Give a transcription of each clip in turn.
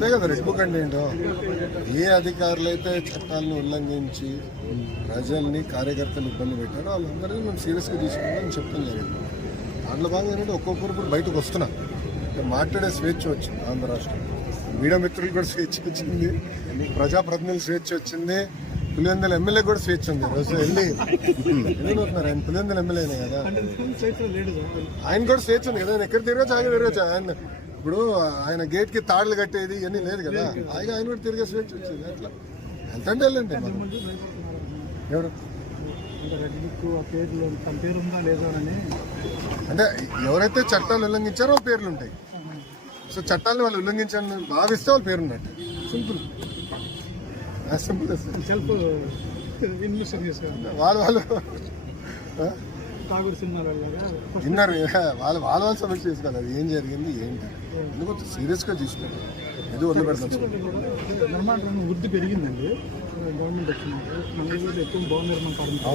అదే కదా red book అంటే ఏంటో? ఏ అధికారులు అయితే చట్టాలను ఉల్లంఘించి ప్రజల్ని కార్యకర్తలు ఇబ్బంది పెట్టారో వాళ్ళందరినీ మేము సీరియస్గా తీసుకుంటామని చెప్తాం జరిగింది దాంట్లో భాగంగా ఏంటంటే ఒక్కొక్కరు ఇప్పుడు బయటకు వస్తున్నా మాట్లాడే స్వేచ్ఛ వచ్చింది ఆంధ్ర రాష్ట్రం. మీడియా మిత్రులు కూడా స్వేచ్ఛ వచ్చింది. ప్రజాప్రతినిధులు స్వేచ్ఛ వచ్చింది. పులివెందుల ఎమ్మెల్యే కూడా స్వేచ్ఛ ఉంది. రోజు వెళ్ళి అవుతున్నారు ఆయన పులివెందుల ఎమ్మెల్యేనే కదా. ఆయన కూడా స్వేచ్ఛ ఉంది కదా. ఆయన ఎక్కడ తిరగచ్చు ఆయన తిరగచ్చు ఆయన ఇప్పుడు ఆయన గేట్కి తాడులు కట్టేది ఇవన్నీ లేదు కదా. ఆయన ఆయన కూడా తిరిగే స్వేచ్ఛ వచ్చింది అట్లా. అంటే వెళ్ళండి. ఎవరు? అంటే ఎవరైతే చట్టాలు ఉల్లంఘించారో పేర్లు ఉంటాయి. సో చట్టాలను వాళ్ళు ఉల్లంఘించాలని భావిస్తే వాళ్ళ పేరు ఉన్నట్టు. సింపుల్ సింపుల్ వాళ్ళు వాళ్ళు? తాగుడు సినిమాలు లాగా విన్నారు వాళ్ళు వాళ్ళ వాళ్ళ సమస్య చేసుకోవాలి అది ఏం జరిగింది ఏంటి? ఎందుకు సీరియస్గా ఇది వదిలిపెడతాం నిర్మాణ రంగం వృద్ధి పెరిగిందండి. గవర్నమెంట్ వచ్చింది. మన ఏరియాలో ఎక్కువ భవన నిర్మాణం ప్రారంభించారు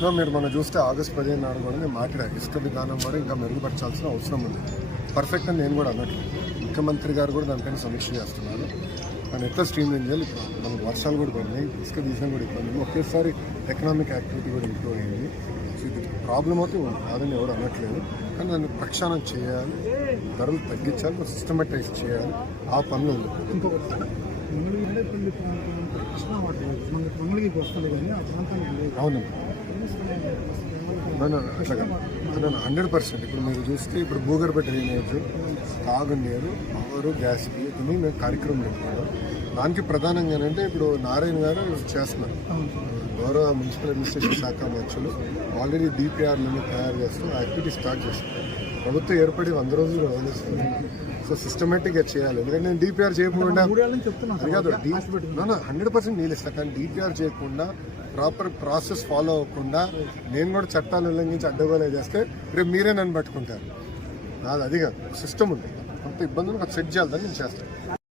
అవును మీరు మనం చూస్తే ఆగస్ట్ పదిహేను నాడు కూడా నేను మాట్లాడాను. ఇసుక విధానం కూడా ఇంకా మెరుగుపరచాల్సిన అవసరం ఉంది. పర్ఫెక్ట్ అని నేను కూడా అన్నట్లు ముఖ్యమంత్రి గారు కూడా దానిపైన సమీక్ష చేస్తున్నారు. కానీ ఎట్లా స్ట్రీమ్ లైన్ చేయాలి? ఇప్పుడు మనకు వర్షాలు కూడా పడినాయి ఇసుక తీసిన కూడా ఇబ్బంది. ఒకేసారి ఎకనామిక్ యాక్టివిటీ కూడా ఇంప్రూవ్ అయింది. సో ఇది ప్రాబ్లం అయితే ఉంది. కాదని ఎవరు అనట్లేదు. కానీ దాన్ని ప్రక్షాళన చేయాలి. ధరలు తగ్గించాలి. సిస్టమేటైజ్ చేయాలి. ఆ పనులు ఉంది ఇంకొకటి మంగళగిరి ప్రాంతం హండ్రెడ్ పర్సెంట్ ఇప్పుడు మీరు చూస్తే ఇప్పుడు భూగర్భ డ్రైనేజ్ తాగునీరు పవరు గ్యాస్ ఇవన్నీ మేము కార్యక్రమం పెట్టుకున్నాం దానికి ప్రధానంగా ఏంటంటే ఇప్పుడు నారాయణ గారు చేస్తున్నారు. గౌరవ మున్సిపల్ అడ్మినిస్ట్రేషన్ శాఖ మంత్రులు ఆల్రెడీ డిపిఆర్లను తయారు చేస్తూ యాక్టివిటీ స్టార్ట్ చేస్తున్నారు. ప్రభుత్వం ఏర్పడి వంద రోజులు కూడా వదిలేస్తుంది సో సిస్టమేటిక్గా చేయాలి. ఎందుకంటే నేను డిపిఆర్ చేయకుండా అది కాదు హండ్రెడ్ పర్సెంట్ నీళ్ళు ఇస్తా కానీ డిపిఆర్ చేయకుండా ప్రాపర్ ప్రాసెస్ ఫాలో అవ్వకుండా నేను కూడా చట్టాలు ఉల్లంఘించి అడ్డగోలే చేస్తే రేపు మీరే నన్ను పట్టుకుంటారు. నాది అది కాదు. సిస్టమ్ ఉంది. అంత ఇబ్బందులు సెట్ చేయాలని నేను చేస్తాను.